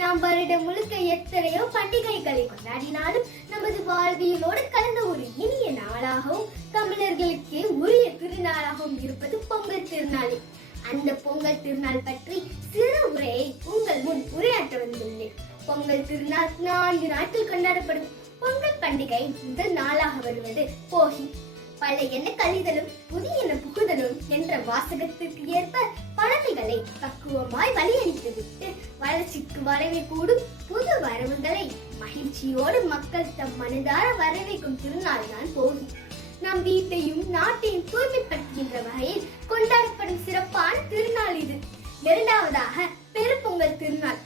நாம் வருடம் முழுக்க எத்தனையோ பண்டிகைகளை கொண்டாடினாலும் நமது வாழ்வியலோடு கலந்த ஒரு இனிய நாளாகவும் தமிழர்களுக்கு உரிய திருநாளாகவும் இருப்பது பொங்கல் திருநாளே. அந்த பொங்கல் திருநாள் பற்றி சிறு உரையை உங்கள் முன் உரையாற்ற வந்துள்ளேன். பொங்கல் திருநாள் 4 நாட்கள் கொண்டாடப்படும். பொங்கல் பண்டிகை முதல் நாளாக வருவது போகி. பழையன கழிதலும் புதியன புகுதலும் என்ற வாசகத்திற்கு ஏற்ப பழமைகளை பக்குவமாய் வழியளித்துவிட்டு வளர்ச்சிக்கு வரவே கூடும் புது வரவுகளை மகிழ்ச்சியோடு மக்கள் தம் மனதார வரவேற்கும் திருநாள் தான் போகி. நம் வீட்டையும் நாட்டையும் தூய்மைப்படுத்துகின்ற வகையில் கொண்டாடப்படும் சிறப்பான திருநாள் இது. இரண்டாவதாக பெரும்பொங்கல் திருநாள்.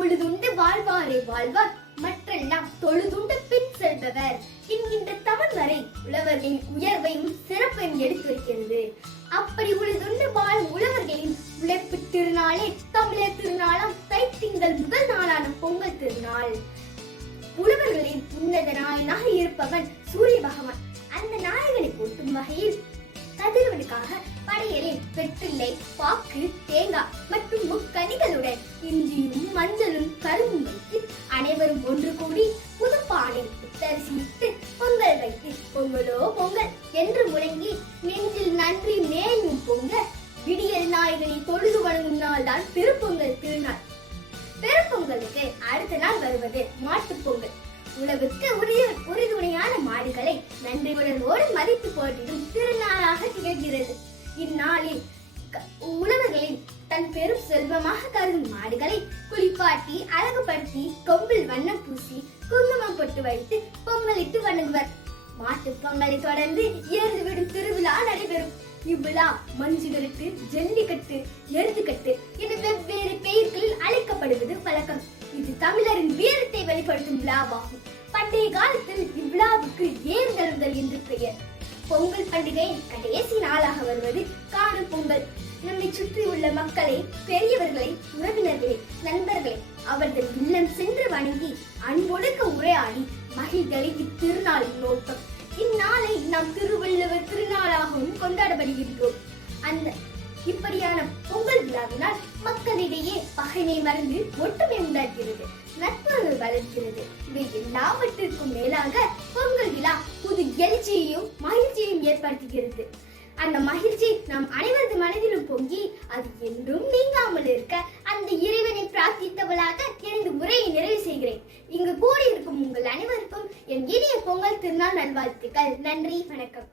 உழுதுண்டு வாழ்வாரே வாழ்வார், மற்றெல்லாம் தொழுதுண்டு பின் செல்பவர் என்கின்ற தமிழ் வரை உழவர்களின் உயர்வையும் சிறப்பையும் எடுத்துரைக்கிறது. அப்படி உழுதுண்டு வாழும் உழவர்களின் உழைப்பு திருநாளே தமிழர் திருநாளாம் தைத்திங்கள் முதல் நாளான பொங்கல் திருநாள். உழவர்களின் உன்னத நாயனாக இருப்பவன் சூரிய பகவான். அந்த நாயகனை போற்றும் வகையில் கதிரவனுக்காக படையலில் வெற்றிலை, பாக்கு, தேங்காய் மற்றும் முக்கனிகளுடன் இஞ்சியும் மஞ்சளும் கரும்பும் வைத்து அனைவரும் ஒன்று கூடி புது பானை புத்தரிசிட்டு பொங்கல் வைத்து பொங்கலோ பொங்கல் என்று முழங்கி நெஞ்சில் நன்றி மேலும் பொங்க விடியல் நாயகனை தொழுது வணங்கும் நாள் தான் பெரும்பொங்கல் திருநாள். பெரும்பொங்கலுக்கு அடுத்த நாள் வருவது மாட்டுப் பொங்கல். உழவுக்கு உறுதுணையான மாடுகளை நன்றி உணர்வோடு மதித்து போட்டிடும் திருநாளாக திகழ்கிறது. இந்நாளில் உழவர்களின் தன் பெரும் செல்வமாக கருதும் மாடுகளை குளிப்பாட்டி அழகுபடுத்தி கொம்பில் வண்ணம் பூசி குங்குமம் பொட்டு வைத்து பொங்கலிட்டு வணங்குவர். மாட்டு பொங்கலை தொடர்ந்து எருது விடும் திருவிழா நடைபெறும். இவ்விழா மஞ்சு விரட்டு, ஜல்லிக்கட்டு, எருதுக்கட்டு என வெவ்வேறு பெயர்களில் அழைக்கப்படுவது வழக்கம். இது தமிழரின் வீரத்தை வெளிப்படுத்தும் விழாவாகும். பண்டைய காலத்தில் இவ்விழாவுக்கு ஏர்தழுதல் என்று பெயர். பொங்கல் பண்டிகையின் கடைசி நாளாக வருவது காணும் பொங்கல். நம்மை சுற்றி உள்ள மக்களை, பெரியவர்களை, உறவினர்களை, நண்பர்களை அவர்கள் இல்லம் சென்று வணங்கி அன்பொடுக்க உரையாடி மகிழ்களை இத்திருநாளின் நோக்கம். இந்நாளை நாம் திருவள்ளுவர் திருநாளாகவும் கொண்டாடப்படுகின்றோம். அந்த இப்படியான பொங்கல் விழாவினால் மக்களிடையே பகைமை மறந்து ஒற்றுமை உண்டாகிறது, நட்புறவு வளர்க்கிறது. இவை எல்லாவற்றிற்கும் மேலாக பொங்கல் விழா புது எழுச்சியையும் மகிழ்ச்சியையும் ஏற்படுத்துகிறது. அந்த மகிழ்ச்சி நாம் அனைவரது மனதிலும் பொங்கி அது என்றும் நீங்காமல் இருக்க அந்த இறைவனை பிரார்த்தித்தவளாக எனது உரையை நிறைவு செய்கிறேன். இங்கு கூடியிருக்கும் உங்கள் அனைவருக்கும் என் இனிய பொங்கல் திருநாள் நல்வாழ்த்துக்கள். நன்றி, வணக்கம்.